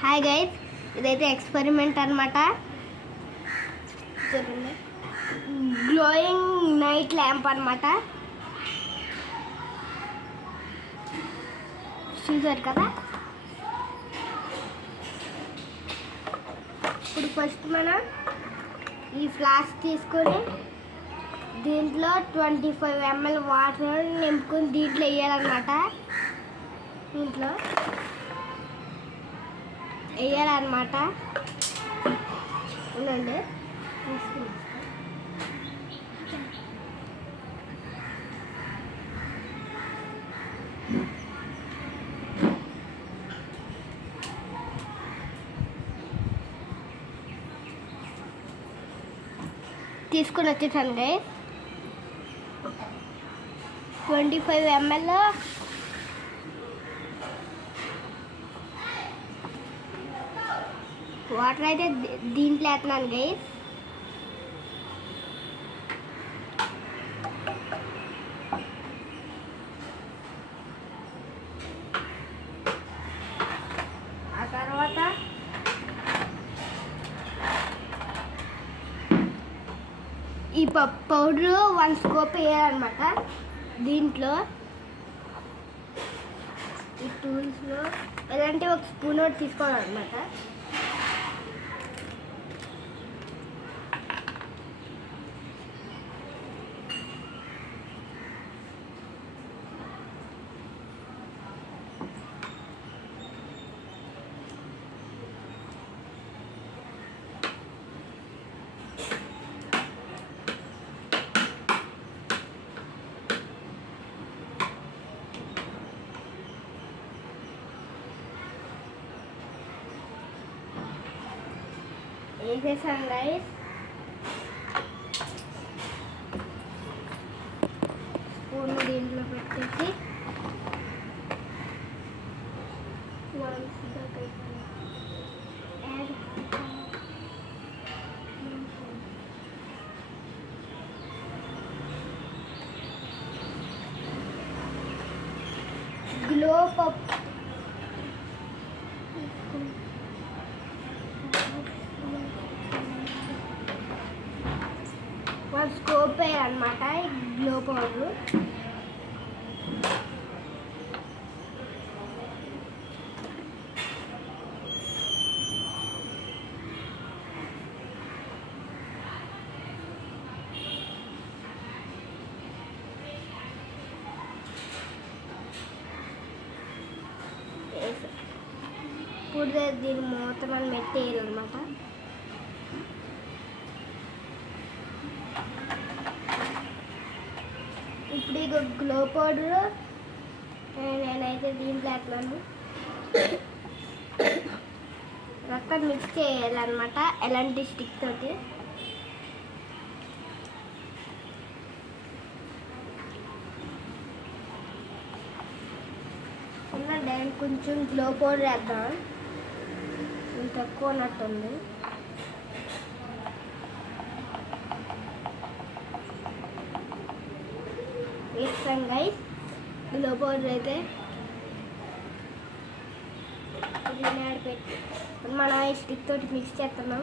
Hi guys, ఇదైతే ఎక్స్పెరిమెంట్ అనమాట. చూడండి, గ్లోయింగ్ నైట్ ల్యాంప్ అనమాట. చూసారు కదా. ఇప్పుడు ఫస్ట్ మనం ఈ ఫ్లాస్క్ తీసుకొని దీంట్లో 25 ml వాటర్ నింపుకొని దీంట్లో వేయాలన్నమాట. దీంట్లో వేయాలన్నమాట. ఉండండి, తీసుకొని వచ్చేసాను గైస్. 25 ml వాటర్ అయితే దీంట్లో వేస్తున్నాను గైస్. ఆ తర్వాత ఈ పౌడర్ 1 స్కోప్ వేయాలన్నమాట. దీంట్లో ఈ టూల్స్లో ఎలాంటి ఒక స్పూన్ ఒకటి తీసుకోవాలన్నమాట. వేసేసాను గైస్. స్పూన్ దీంట్లో పెట్టేసి గ్లో పప్ స్కోప్ అన్నమాట. గ్లో పౌడర్ ఇప్పుడు దీని మూత మనం పెట్టేయాలన్నమాట. ఇప్పుడు ఇక గ్లో పౌడర్ నేనైతే దీంట్లో వేస్తున్నాను. రక్తం మిక్స్ చేయాలన్నమాట ఎలాంటి స్టిక్ తోటి. నేను కొంచెం గ్లో పౌడర్ వేద్దాం, తక్కువ ఉన్నట్టుంది. వేస్తాం గైస్. గ్లో పౌడర్ అయితే పెట్టి మనం ఈ స్టిక్ తోటి మిక్స్ చేస్తున్నాం.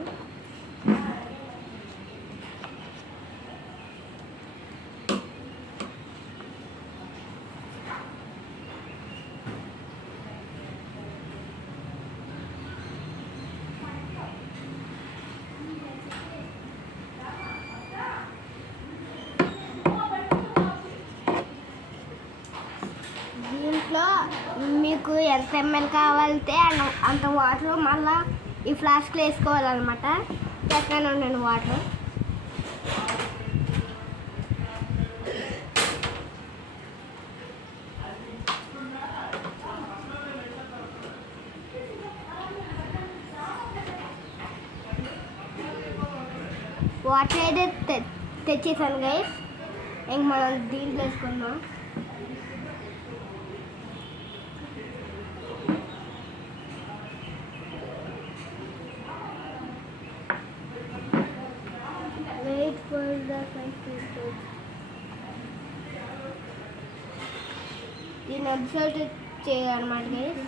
దీంట్లో మీకు ఎంత ఎంఎల్ కావాలంటే అంత వాటర్ మళ్ళీ ఈ ఫ్లాస్క్లో వేసుకోవాలన్నమాట. ఎక్కడ ఉండండి వాటర్. వాటర్ అయితే తెచ్చేసాను గైస్. ఇంక మనం దీంట్లో వేసుకుందాం. వెయిట్ ఫర్ ద దీన్ని అబ్జర్వ్ చేయాలన్నమాట గైస్.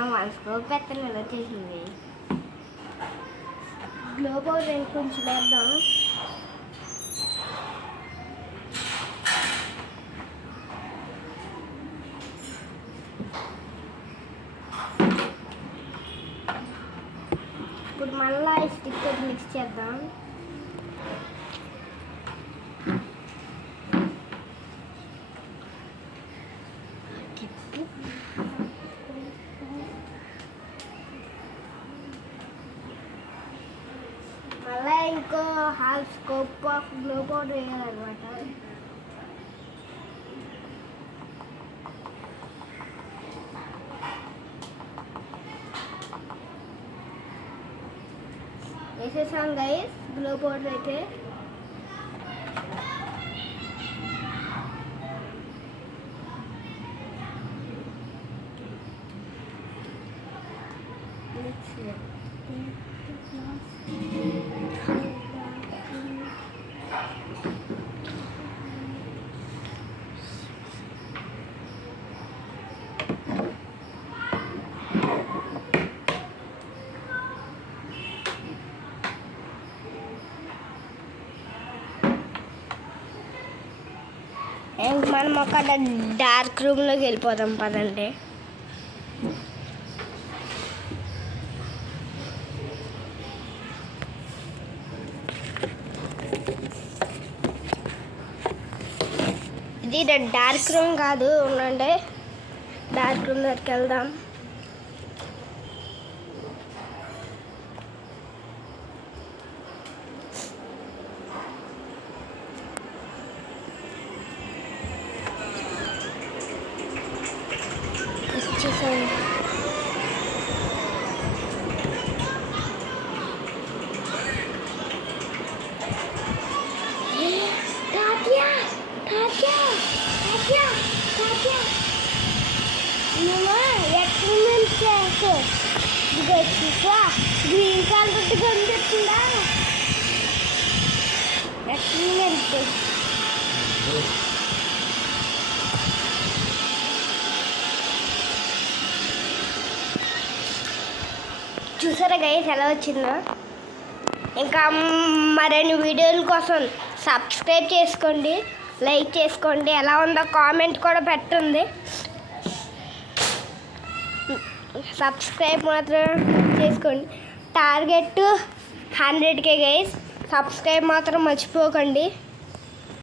మనం 1 స్కోప్ పెట్టాలి ఎలా చేసింది. గ్లో పౌడర్ కొంచెం వేద్దాం. ఇప్పుడు మళ్ళీ ఈ స్టిక్ తోటి మిక్స్ చేద్దాం. మళ్ళీ ఇంకో 1/2 స్కోప్ ఆఫ్ గ్లో పౌడర్ వేయాలన్నమాట. వేసేసాం గైస్ గ్లో పౌడర్ అయితే. మనం ఒక డార్క్ రూమ్లోకి వెళ్ళిపోదాం పదండి. ఇది డార్క్ రూమ్ కాదు, ఉండండి డార్క్ రూమ్ దగ్గరికి వెళ్దాం. గ్రీన్ కలర్ కనిపిస్తుందా? చూసారా గైస్ ఎలా వచ్చిందో? ఇంకా మరిన్ని వీడియోల కోసం సబ్స్క్రైబ్ చేసుకోండి, లైక్ చేసుకోండి, ఎలా ఉందో కామెంట్ కూడా పెట్టండి. సబ్స్క్రైబ్ మాత్రం చేసుకోండి. Target 100K guys. సబ్స్క్రైబ్ మాత్రం మర్చిపోకండి.